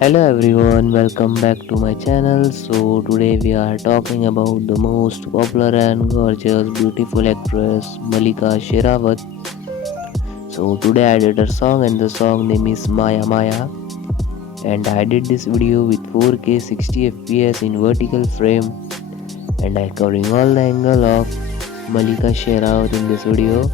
Hello everyone, welcome back to my channel. So today we are talking about the most popular and gorgeous beautiful actress Malika Sherawat. So today I did her song and the song name is Maya Maya, and I did this video with 4K 60 fps in vertical frame, and I covering all the angle of Malika Sherawat in this video.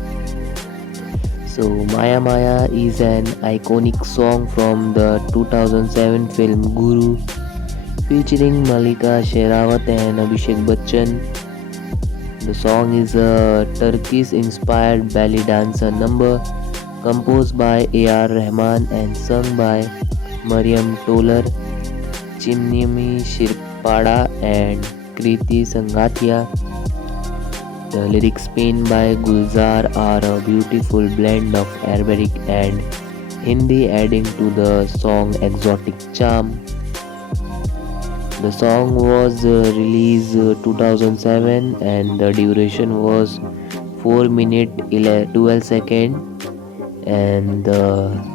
So Maya Maya is an iconic song from the 2007 film Guru featuring Malika Sherawat and Abhishek Bachchan. The song is a Turkish inspired belly dancer number composed by A.R. Rahman and sung by Mariam Tolar, Chimnimi Shirpada, and Kriti Sangatia. The lyrics penned by Gulzar are a beautiful blend of Arabic and Hindi, adding to the song exotic charm. The song was released 2007 and the duration was 4 minutes 12 seconds, and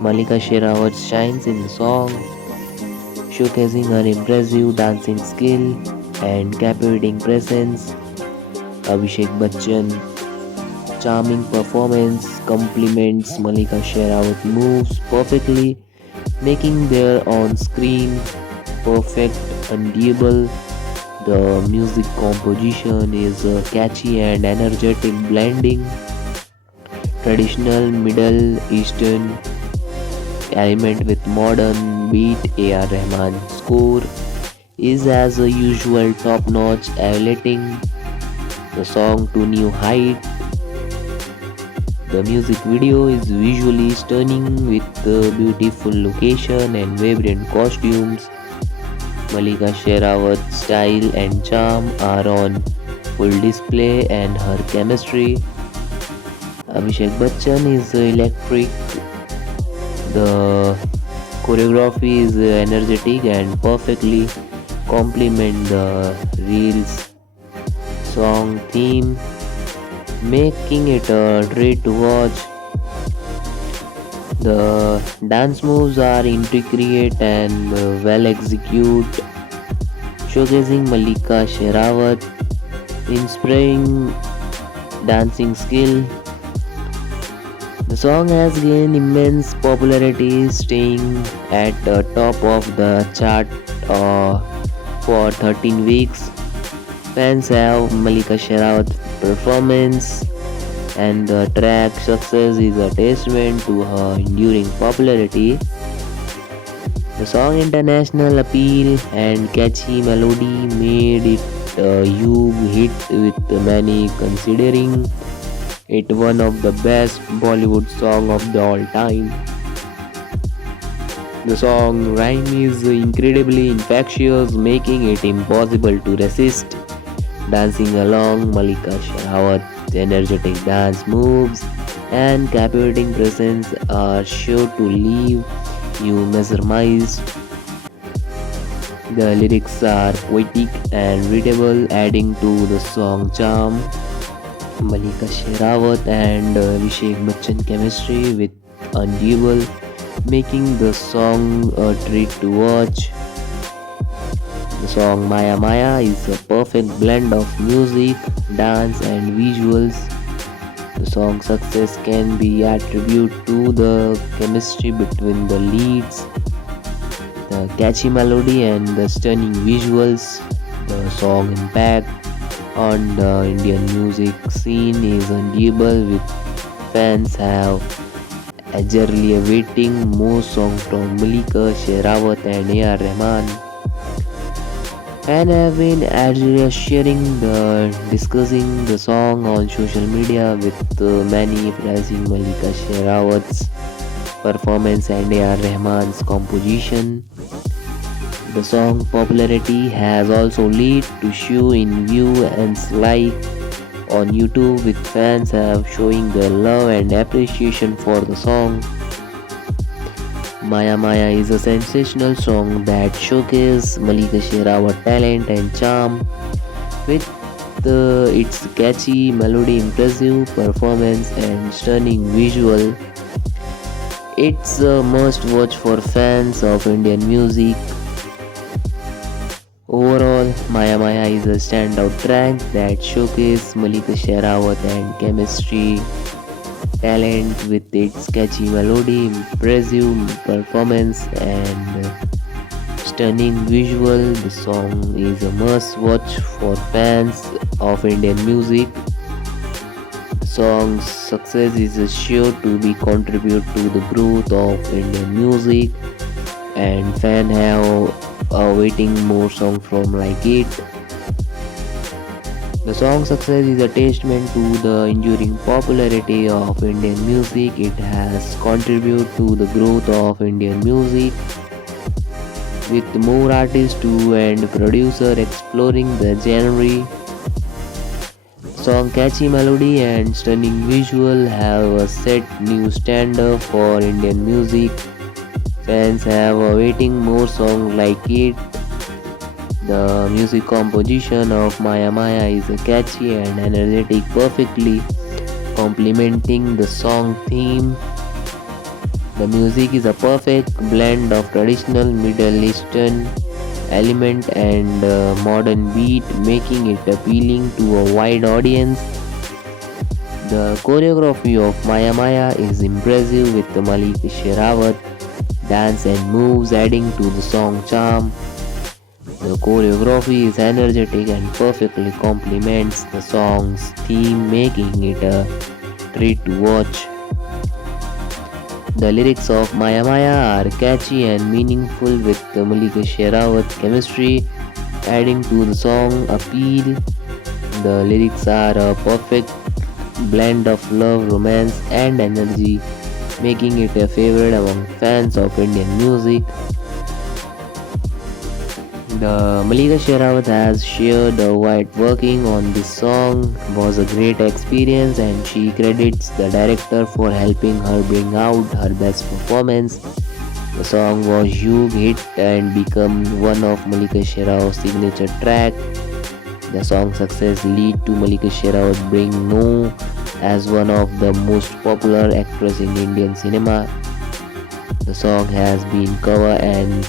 Malika Sherawat shines in the song, showcasing her impressive dancing skill and captivating presence. Abhishek Bachchan charming performance complements Malika Sherawat moves perfectly, making their on-screen perfect undeniable. The music composition is catchy and energetic, blending traditional Middle Eastern element with modern beat. A.R. Rahman score is as usual top-notch, elevating the song to new height. The music video is visually stunning with beautiful location and vibrant costumes. Malika Sherawat's style and charm are on full display, and her chemistry. Abhishek Bachchan is electric. The choreography is energetic and perfectly complement the reels song theme, making it a treat to watch. The dance moves are intricate and well executed, showcasing Malika Sherawat inspiring dancing skill. The song has gained immense popularity, staying at the top of the chart for 13 weeks. Fans have Malika Sherawat's performance, and the track success is a testament to her enduring popularity. The song international appeal and catchy melody made it a huge hit, with many considering it one of the best Bollywood song of the all time. The song rhyme is incredibly infectious, making it impossible to resist. Dancing along, Malika Sherawat's energetic dance moves and captivating presence are sure to leave you mesmerized. The lyrics are poetic and readable, adding to the song charm. Malika Sherawat and Abhishek Bachchan chemistry with undeniable, making the song a treat to watch. The song Maya Maya is a perfect blend of music, dance, and visuals. The song's success can be attributed to the chemistry between the leads, the catchy melody, and the stunning visuals. The song impact on the Indian music scene is undeniable, with fans have eagerly awaiting more songs from Malika Sherawat and A.R. Rahman, and have been eagerly sharing discussing the song on social media, with many praising Malika Sherawat's performance and A.R. Rahman's composition. The song popularity has also led to show in view and like on YouTube, with fans have showing their love and appreciation for the song. Maya Maya is a sensational song that showcases Malika Sherawat's talent and charm, with its catchy melody, impressive performance, and stunning visual. It's a must watch for fans of Indian music. Overall, Maya Maya is a standout track that showcases Malika Sherawat and chemistry talent with its catchy melody, impressive performance, and stunning visual. The song is a must watch for fans of Indian music. The song's success is sure to be contribute to the growth of Indian music, and fans have waiting more songs from like it. The song's success is a testament to the enduring popularity of Indian music. It has contributed to the growth of Indian music with more artists too and producer exploring the genre. Song catchy melody and stunning visual have set new standard for Indian music. Fans have awaiting more songs like it. The music composition of Maya Maya is catchy and energetic, perfectly complementing the song theme. The music is a perfect blend of traditional Middle Eastern element and modern beat, making it appealing to a wide audience. The choreography of Maya Maya is impressive with Malika Sherawat dance and moves adding to the song charm. The choreography is energetic and perfectly complements the song's theme, making it a treat to watch. The lyrics of Maya Maya are catchy and meaningful with Malika Sherawat chemistry adding to the song appeal. The lyrics are a perfect blend of love, romance, and energy, making it a favorite among fans of Indian music. The Malika Sherawat has shared while working on this song was a great experience and she credits the director for helping her bring out her best performance. The song was huge hit and become one of Malika Sherawat's signature track. The song's success lead to Malika Sherawat being known as one of the most popular actors in Indian cinema. The song has been covered and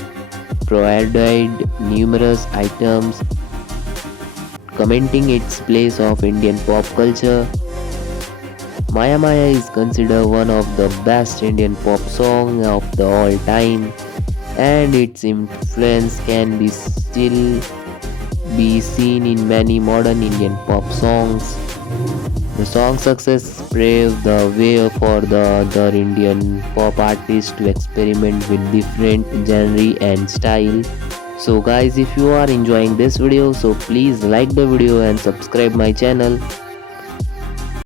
provided numerous items commenting its place of Indian pop culture. Maya Maya is considered one of the best Indian pop songs of the all time, and its influence can be still be seen in many modern Indian pop songs. The song's success paved the way for the other Indian pop artists to experiment with different genre and style. So guys, if you are enjoying this video, so please like the video and subscribe my channel.